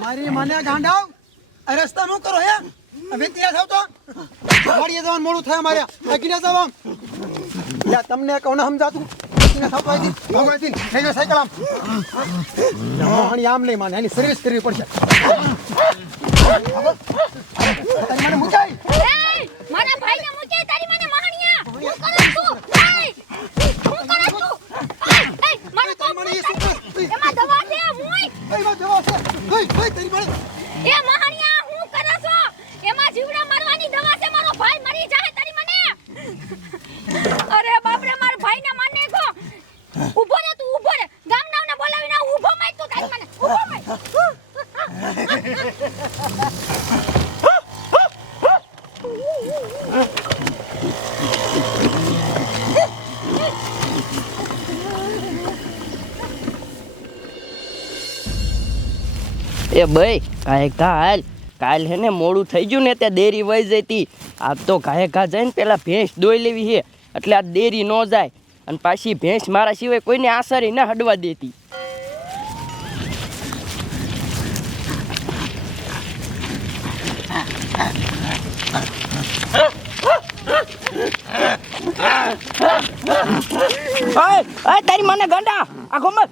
મારી મને ગાંડાવ આ રસ્તા નું કરો હે હવે ત્યાં જાવ તો વાડીએ જવાનું મોડું થાય મારે આગીને જાવ યા તમને કોને સમજાતું આગીને થાવ તો આઈથી ભગવાનથી લઈને સાયકલ આમ મોહણી આમ નહીં માને એની સર્વિસ કરવી પડશે તારી મને મુકાઈ મારા ભાઈને મુકાઈ તારી મને મોહણીયા હું કરો છું હું કરો છું મારો મને એ શું એમાં દવા છે મુઈ એમાં દવા છે તારી મને એ મોહણીયા હું કરો છો એમાં જીવડા મારવાની દવા છે મારો ભાઈ મરી જાય તારી મને અરે બાપ રે મારા ભાઈને મારને કો ઊભો રે તું ઊભો રે ગામનાઓને બોલાવીને ઊભો માર તું તારી મને ઊભો માર એ ભાઈ કાંઈ હાલ કાલ હે ને મોડું થઈ ગયું ને ત્યાં દેરી વહી જતી આજ તો ઘાએ ઘા જઈને પેલા ભેંસ દોઈ લેવી છે એટલે આ દેરી ન જાય અને પાછી ભેંસ મારા સિવાય કોઈને આસરી ના હડવા દેતી તારી મને ગંડા આખો મત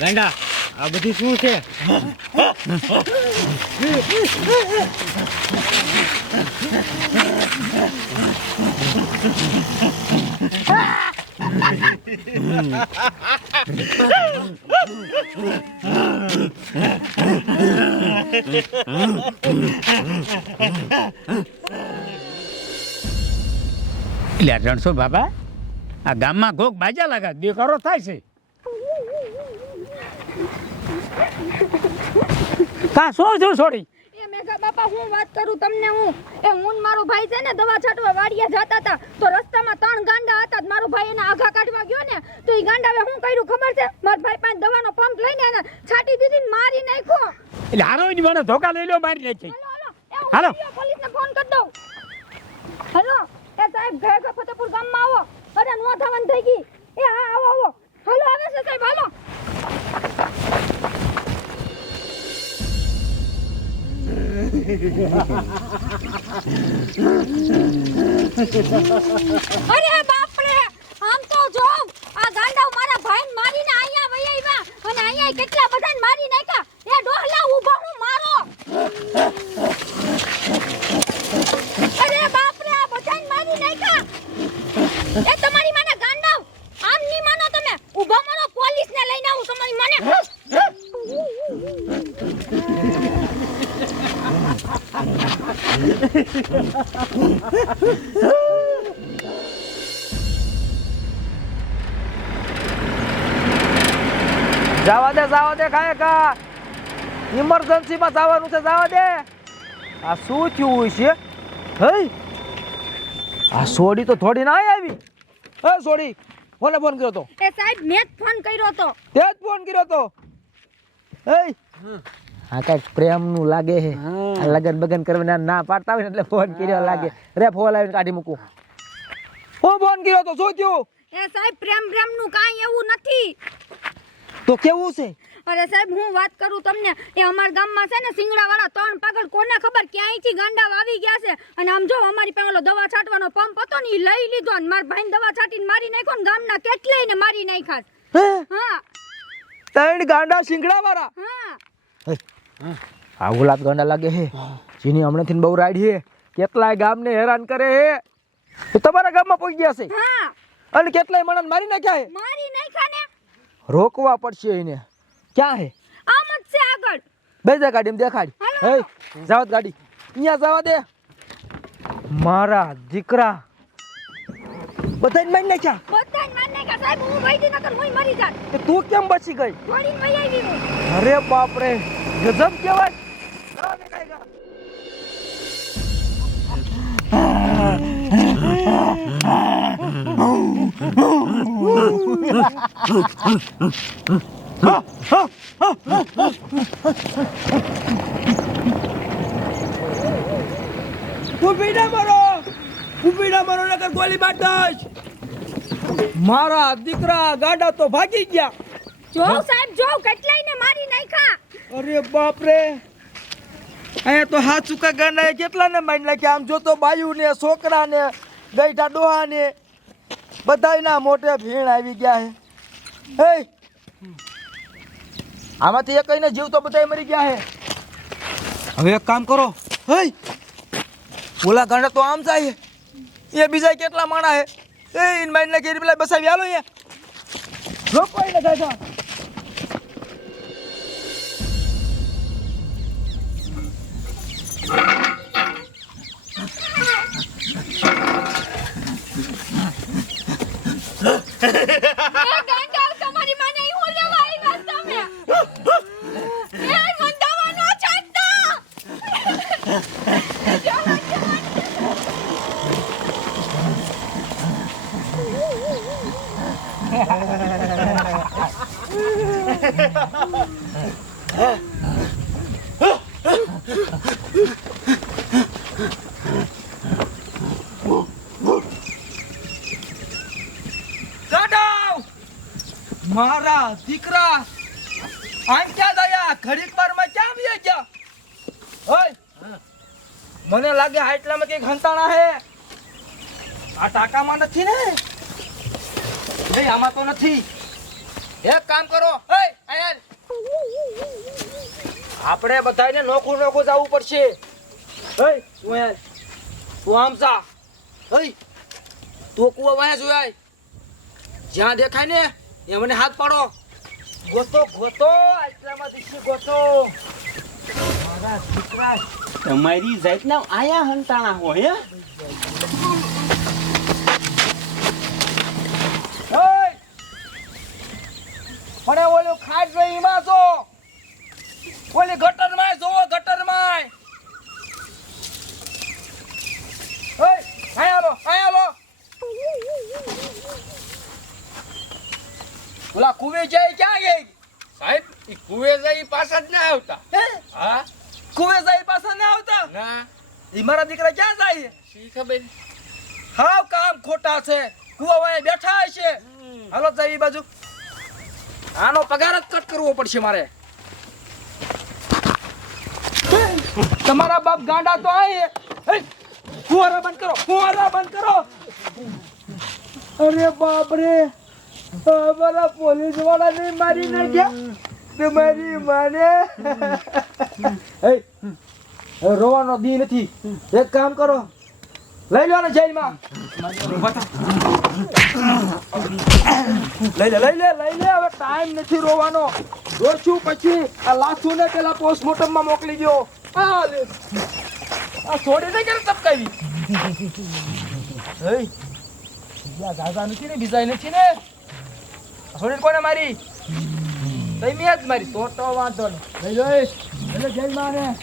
ગાંડા આ બધી શું છે એટલે રણછોડ બાબા આ ગામમાં કોક બાજા લાગા દેખાડો થાય છે કા શું છોડી એ મેઘા બાપા હું વાત કરું તમને હું મારો ભાઈ છે ને દવા છાંટવા વાડીએ જતા હતા તો રસ્તામાં 3 ગાંડા હતા મારો ભાઈ એને આઘા કાઢવા ગયો ને તો ઈ ગાંડાવે શું કર્યું ખબર છે મારો ભાઈ પાસે દવાનો પંપ લઈને એને છાંટી દીધી ને મારી નાખ્યો એટલે હારો જ મને ધોકા લઈ લો મારી નાખી હાલો પોલીસને ફોન કરી દઉં હાલો એ સાહેબ ઘેઘા ફતેપુર ગામમાં આવો અરે નો થવાનું થઈ ગઈ એ હા આવો હાલો આવે છે સાહેબ હાલો અરે બાપ રે આમ તો જો આ ગાંડા મારા ભાઈને મારીને અહીંયા વઈ આવ્યા અને અહીંયા કેટલા બધાને મારી નાખ્યા એ ડોહલા ઊભા હું મારો અરે બાપ રે આ બધાને મારી નાખ્યા એ તમારી માને ગાંડા આમ ની માનો તમે ઊભા મારો પોલીસને લઈને આવું તમારી માને જવા દે કાંઈ કા ઇમરજન્સીમાં જવાનું છે જવા દે આ શું થયું હોય છે હે આ સોડી તો થોડી ના આવી હે સોડી કોને ફોન કર્યો તો એ સાહેબ મેં જ ફોન કર્યો તો તે જ ફોન કર્યો તો હે હા કઈક પ્રેમ નું લાગે છે લગન બગન કરવાના ના પાડતા હોય એટલે ફોન કર્યો લાગે રે ફોન આવીને કાઢી મૂકું હું ફોન કર્યો તો શું થયું એ સાહેબ પ્રેમ નું કાંઈ એવું નથી તો કેવું છે અરે સાહેબ હું વાત કરું તમને એ અમારા ગામમાં છે ને સિંગડા વાળા 3 પાગલ કોને ખબર ક્યાંયથી ગાંડા આવી ગયા છે અને આમ જો અમારી પાસે ઓલો દવા છાંટવાનો પંપ હતો ને ઈ લઈ લીધો અને મારા ભાઈને દવા છાંટીને મારી નાખ્યો ને ગામના કેટલાયને મારી નાખ્યા હા 3 ગાંડા સિંગડા વાળા હા આ ગુલાબ ગાંડા લાગે છે જેની હમણાંથી બહુ રાઈડ છે કેટલાય ગામને હેરાન કરે હે એ તમારા ગામમાં પહોંચી ગયા છે હા અને કેટલાય માણસ મારી નાખ્યા હે મારી નાખ્યા ને રોકવા પડશે એને ક્યાં હે આમ જ છે આગળ બેજા ગાડીમાં દેખાડી હાલો. હે જાવ ગાડી અહીંયા જવા દે મારા દીકરા બધાને મારી નાખ્યા બધાને મારી નાખ્યા સાહેબ હું વૈદી નકર હું મરી જાત તો તું કેમ બચી ગઈ થોડી વઈ આવી હું અરે બાપ રે ગજબ કહેવાય જાવ દે કાંઈ ગા. ઉભીડા મારો નકર ગોલી માર દઈશ મારા દીકરા ગાડા તો ભાગી ગયા જો સાહેબ જો કેટલાય ને મારી નાખ્યા અરે બાપ રે અહીંયા તો હાથ ચૂકા ગાંડા કેટલા ને મારી નાખ્યા આમ જો તો બાયુ ને છોકરા ને ગઈઠા ડોહા ને બધાયના મોઢે ભીણ આવી ગયા હે હે આમાંથી એક કઈને જીવ તો બધાય મરી ગયા હે હવે એક કામ કરો હે ઓલા ગાંડા તો આમ જાય એ બીજા કેટલા માણા હે એ ઇન મારી નાખી પેલા બસાવી હાલો અહીંયા રોકો એને જાય ગાંડા તમારી માને હું લેવા આવ્યા તમે એ મન દવા નો છાંટતા મારા દીકરા આમ ક્યાં ગયા ઘડીક વારમાં ક્યાં આવી ગયા ઓય મને લાગે આટલામાં કઈક હંતાણા હે આ ટાકામાં નથી ને નહીં આમાં તો નથી એક કામ કરો ઓય આયર આપણે બધાને નોખું નોખું જવું પડશે ઓય તું યાર તું આમ જા ઓય તું કુવા વાયા જોય જ્યાં દેખાય ને એ મને હાથ પાડો ગોતો ગોતો આટલામાં દીકરી ગોતો મારા દીકરા તમારી જાતના આયા હંતાણા હોય ઓય મને ઓલું ખાટ રહી માં જો ઓલી ગટર માં જોવો ગટર માં ઓય આયા લો ઓલા કુવે જાય ક્યાં ગઈ સાહેબ ઈ કુવે જાય પાછા જ ના આવતા હા કુવે જાય પાછા ના આવતા ના ઈ મારા દીકરા ક્યાં જાય શી ખબર હાવ કામ ખોટા છે કુવા વાય બેઠા છે હાલો જાય ઈ બાજુ આનો પગાર જ કટ કરવો પડશે મારે તમારા બાપ ગાંડા તો આય ફુવારા બંધ કરો અરે બાપ રે અમારા પોલીસ વાળા ને મારી નાખ્યા તમારી માને રોવાનો દી નથી એક કામ કરો લઈ લો ને જેલમાં લઈ લે હવે ટાઈમ નથી રોવાનો રોશું પછી આ લાશું ને પેલા પોસ્ટમોર્ટમ માં મોકલી દો આ છોડી દે કે ટપકાવી બીજા ગાગા નથી ને બીજા નથી ને છોડી કોને મારી તઈ મેં જ મારી તો વાંધો નહીં લઈ લો જેલમાં ને